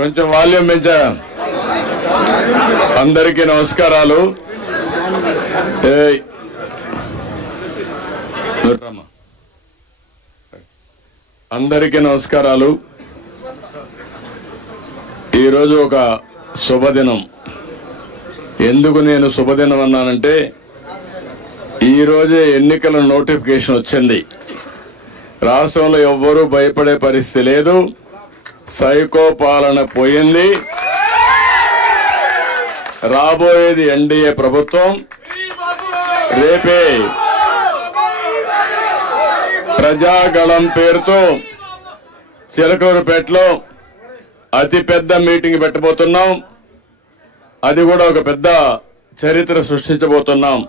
కొంచెం వాల్యూమ్ పెంచా. అందరికీ నమస్కారాలు. అందరికీ నమస్కారాలు. ఈరోజు ఒక శుభదినం. ఎందుకు నేను శుభదినం అన్నానంటే, ఈరోజే ఎన్నికల నోటిఫికేషన్ వచ్చింది. రాష్ట్రంలో ఎవ్వరూ భయపడే పరిస్థితి లేదు. సైకో పాలన పోయింది. రాబోయేది ఎన్డీఏ ప్రభుత్వం. రేపే ప్రజాగళం పేరుతో చిలకలూరుపేటలో అతిపెద్ద మీటింగ్ పెట్టబోతున్నాం. అది కూడా ఒక పెద్ద చరిత్ర సృష్టించబోతున్నాం.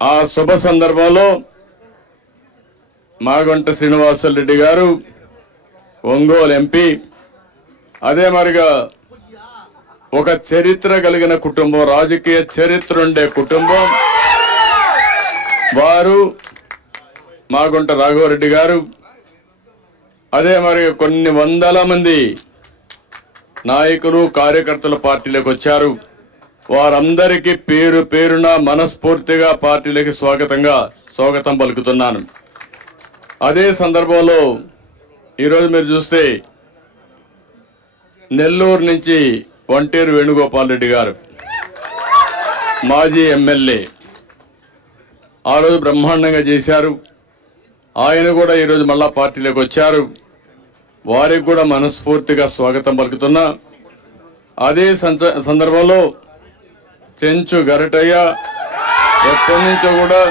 ఆ శుభ సందర్భంలో మాగుంట శ్రీనివాసులరెడ్డి గారు, ఒంగోలు ఎంపీ, అదే మరిగా ఒక చరిత్ర కలిగిన కుటుంబం, రాజకీయ చరిత్ర ఉండే కుటుంబం వారు, మాగుంట రాఘవరెడ్డి గారు, అదే మరి కొన్ని వందల మంది నాయకులు కార్యకర్తలు పార్టీలోకి వచ్చారు. వారందరికీ పేరు పేరున మనస్ఫూర్తిగా పార్టీలోకి స్వాగతం పలుకుతున్నాను. అదే సందర్భంలో ఈరోజు మీరు చూస్తే నెల్లూరు నుంచి వంటేరు వేణుగోపాల్ రెడ్డి గారు, మాజీ ఎమ్మెల్యే, ఆ రోజు బ్రహ్మాండంగా చేశారు. ఆయన కూడా ఈరోజు మళ్ళా పార్టీలోకి వచ్చారు. వారికి కూడా మనస్ఫూర్తిగా స్వాగతం పలుకుతున్నా. అదే సందర్భంలో చెంచు గరటయ్య ఎప్పటి నుంచో కూడా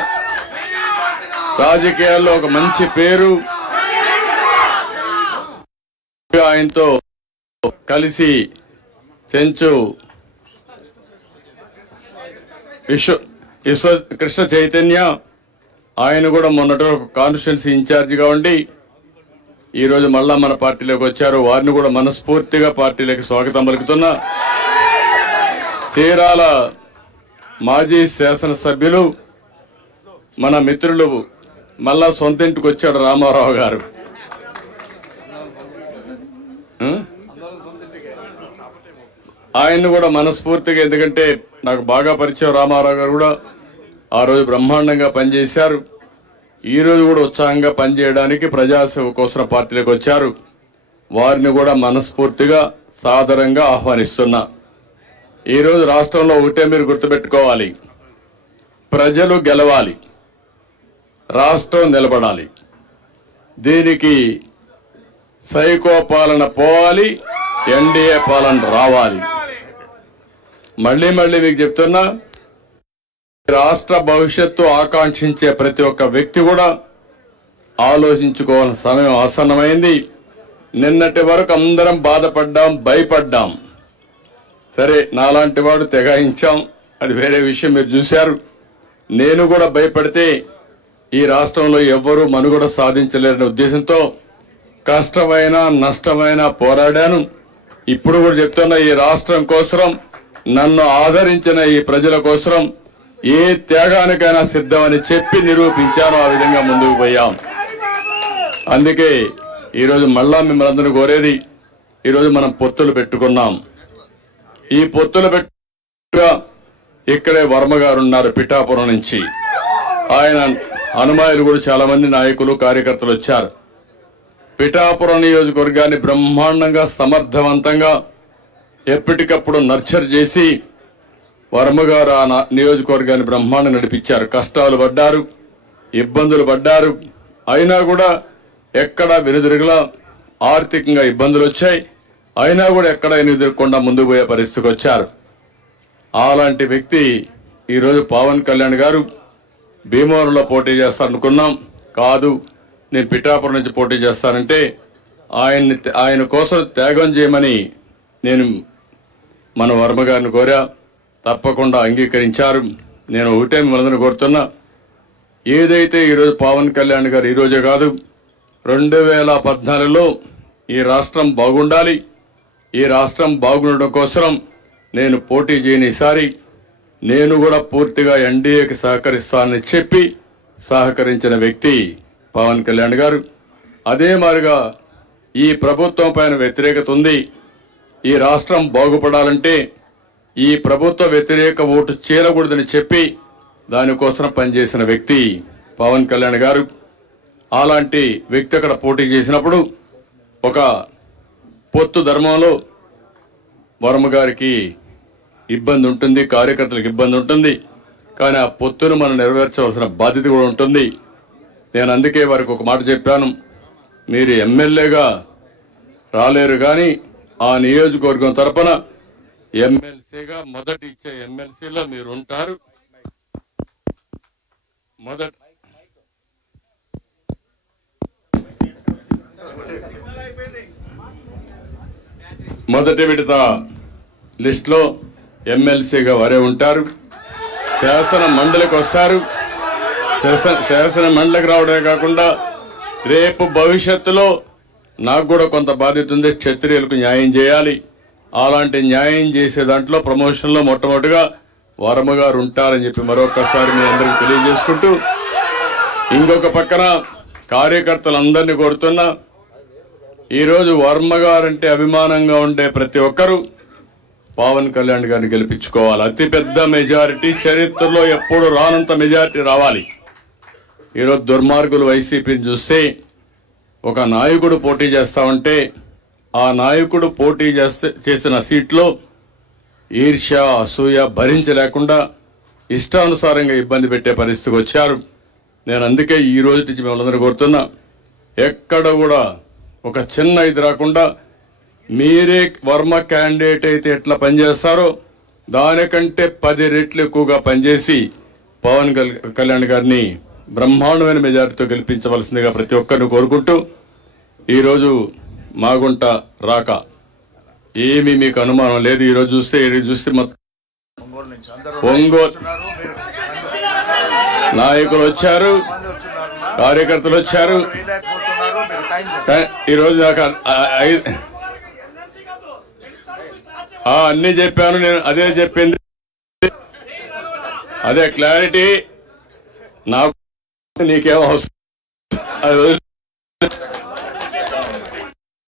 రాజకీయాల్లో ఒక మంచి పేరు, ఆయనతో కలిసి చెంచు కృష్ణ చైతన్య, ఆయన కూడా మొన్నటి కాన్స్టిట్యున్సీ ఇన్ఛార్జిగా ఉండి ఈరోజు మళ్ళా మన పార్టీలోకి వచ్చారు. వారిని కూడా మనస్ఫూర్తిగా పార్టీలోకి స్వాగతం పలుకుతున్నా. చీరాల మాజీ శాసనసభ్యులు, మన మిత్రులు, మళ్ళా సొంత ఇంటికి వచ్చాడు రామారావు గారు. ఆయన్ని కూడా మనస్ఫూర్తిగా, ఎందుకంటే నాకు బాగా పరిచయం రామారావు గారు కూడా ఆ రోజు బ్రహ్మాండంగా పనిచేశారు. ఈ రోజు కూడా ఉత్సాహంగా పనిచేయడానికి ప్రజాసేవ కోసం పార్టీలోకి వచ్చారు. వారిని కూడా మనస్ఫూర్తిగా సాదరంగా ఆహ్వానిస్తున్నా. ఈరోజు రాష్ట్రంలో ఒకటే మీరు గుర్తుపెట్టుకోవాలి, ప్రజలు గెలవాలి, రాష్ట్రం నిలబడాలి. దీనికి సైకో పాలన పోవాలి, ఎన్డీఏ పాలన రావాలి. మళ్లీ మీకు చెప్తున్నా, రాష్ట్ర భవిష్యత్తు ఆకాంక్షించే ప్రతి ఒక్క వ్యక్తి కూడా ఆలోచించుకోవాల్సిన సమయం ఆసన్నమైంది. నిన్నటి వరకు అందరం బాధపడ్డాం, భయపడ్డాం. సరే, నాలాంటి వాడు తెగాయించాం, అది వేరే విషయం, మీరు చూశారు. నేను కూడా భయపడితే ఈ రాష్ట్రంలో ఎవ్వరూ మనుగడ సాధించలేరనే ఉద్దేశంతో కష్టమైన నష్టమైన పోరాడాను. ఇప్పుడు కూడా చెప్తున్నా, ఈ రాష్ట్రం కోసం, నన్ను ఆదరించిన ఈ ప్రజల కోసం ఏ త్యాగానికైనా సిద్ధమని చెప్పి నిరూపించాను. ఆ విధంగా ముందుకు పోయాం. అందుకే ఈరోజు మళ్ళా మిమ్మల్ని అందరూ కోరేది, ఈరోజు మనం పొత్తులు పెట్టుకున్నాం. ఈ పొత్తులు పెట్టుగా ఇక్కడే వర్మ గారు ఉన్నారు, పిఠాపురం నుంచి. ఆయన అనుమాయులు కూడా చాలా మంది నాయకులు కార్యకర్తలు వచ్చారు. పిఠాపురం నియోజకవర్గాన్ని బ్రహ్మాండంగా సమర్థవంతంగా ఎప్పటికప్పుడు నర్చర్ చేసి వర్మగారు ఆ నియోజకవర్గాన్ని బ్రహ్మాండంగా నడిపించారు. కష్టాలు పడ్డారు, ఇబ్బందులు పడ్డారు, అయినా కూడా ఎక్కడా వెనుదిరుగులా ఆర్థికంగా ఇబ్బందులు వచ్చాయి. అయినా కూడా ఎక్కడ ఎదుర్కొండా ముందుకు పోయే పరిస్థితికి వచ్చారు. అలాంటి వ్యక్తి ఈరోజు పవన్ కళ్యాణ్ గారు భీమవరంలో పోటీ చేస్తారనుకున్నాం. కాదు, నేను పిఠాపురం నుంచి పోటీ చేస్తానంటే ఆయన కోసం త్యాగం చేయమని నేను మన వర్మ గారిని కోరా. తప్పకుండా అంగీకరించారు. నేను ఒకటే మిమ్మల్ని కోరుతున్నా, ఏదైతే ఈరోజు పవన్ కళ్యాణ్ గారు ఈరోజే కాదు, 2014లో ఈ రాష్ట్రం బాగుండాలి, ఈ రాష్ట్రం బాగుండడం కోసం నేను పోటీ చేయని ఈసారి నేను కూడా పూర్తిగా ఎన్డీఏకి సహకరిస్తానని చెప్పి సహకరించిన వ్యక్తి పవన్ కళ్యాణ్ గారు. అదే మాదిరిగా ఈ ప్రభుత్వం పైన వ్యతిరేకత ఉంది, ఈ రాష్ట్రం బాగుపడాలంటే ఈ ప్రభుత్వ వ్యతిరేక ఓటు చేరకూడదని చెప్పి దానికోసం పనిచేసిన వ్యక్తి పవన్ కళ్యాణ్ గారు. అలాంటి వ్యక్తి అక్కడ పోటీ చేసినప్పుడు ఒక పొత్తు ధర్మంలో వర్మ గారికి ఇబ్బంది ఉంటుంది, కార్యకర్తలకు ఇబ్బంది ఉంటుంది. కానీ ఆ పొత్తును మనం నెరవేర్చవలసిన బాధ్యత కూడా ఉంటుంది. నేను అందుకే వారికి ఒక మాట చెప్పాను, మీరు ఎమ్మెల్యేగా రాలేరు కానీ ఆ నియోజకవర్గం తరపున ఎమ్మెల్సీగా మొదటి ఇచ్చే ఎమ్మెల్సీలో మీరు ఉంటారు. మొదటి విడత లిస్ట్ లో ఎమ్మెల్సీగా వారే ఉంటారు. శాసన మండలికి వస్తారు. శాసన మండలికి రావడమే కాకుండా రేపు భవిష్యత్తులో నాకు కూడా కొంత బాధ్యత ఉంది, క్షత్రియులకు న్యాయం చేయాలి. అలాంటి న్యాయం చేసే దాంట్లో ప్రమోషన్ లో మొట్టమొదటిగా వర్మ గారు ఉంటారని చెప్పి మరొకసారి మీ అందరికీ తెలియజేసుకుంటూ, ఇంకొక పక్కన కార్యకర్తలందరినీ కోరుతున్నా, ఈరోజు వర్మ గారంటే అభిమానంగా ఉండే ప్రతి ఒక్కరూ పవన్ కళ్యాణ్ గారిని గెలిపించుకోవాలి. అతిపెద్ద మెజారిటీ, చరిత్రలో ఎప్పుడు రానంత మెజారిటీ రావాలి. ఈరోజు దుర్మార్గులు వైసీపీని చూస్తే ఒక నాయకుడు పోటీ చేస్తామంటే ఆ నాయకుడు పోటీ చేసిన సీట్లో ఈర్ష్య, అసూయ భరించలేకుండా ఇష్టానుసారంగా ఇబ్బంది పెట్టే పరిస్థితికి వచ్చారు. నేను అందుకే ఈ రోజు నుంచి మిమ్మల్ని కోరుతున్నా, ఎక్కడ కూడా ఒక చిన్న ఇది రాకుండా మీరే వర్మ క్యాండిడేట్ అయితే ఎట్లా పనిచేస్తారో దానికంటే 10 రెట్లు ఎక్కువగా పనిచేసి పవన్ కళ్యాణ్ గారిని బ్రహ్మాండమైన మెజారిటీతో గెలిపించవలసిందిగా ప్రతి ఒక్కరిని కోరుకుంటూ, ఈరోజు మాగుంట రాక ఏమీ మీకు అనుమానం లేదు. ఈరోజు చూస్తే ఒంగోలు నాయకులు వచ్చారు, కార్యకర్తలు వచ్చారు. ఈరోజు నాకు అన్ని చెప్పాను, నేను అదే చెప్పింది, అదే క్లారిటీ. నాకు నీకేమో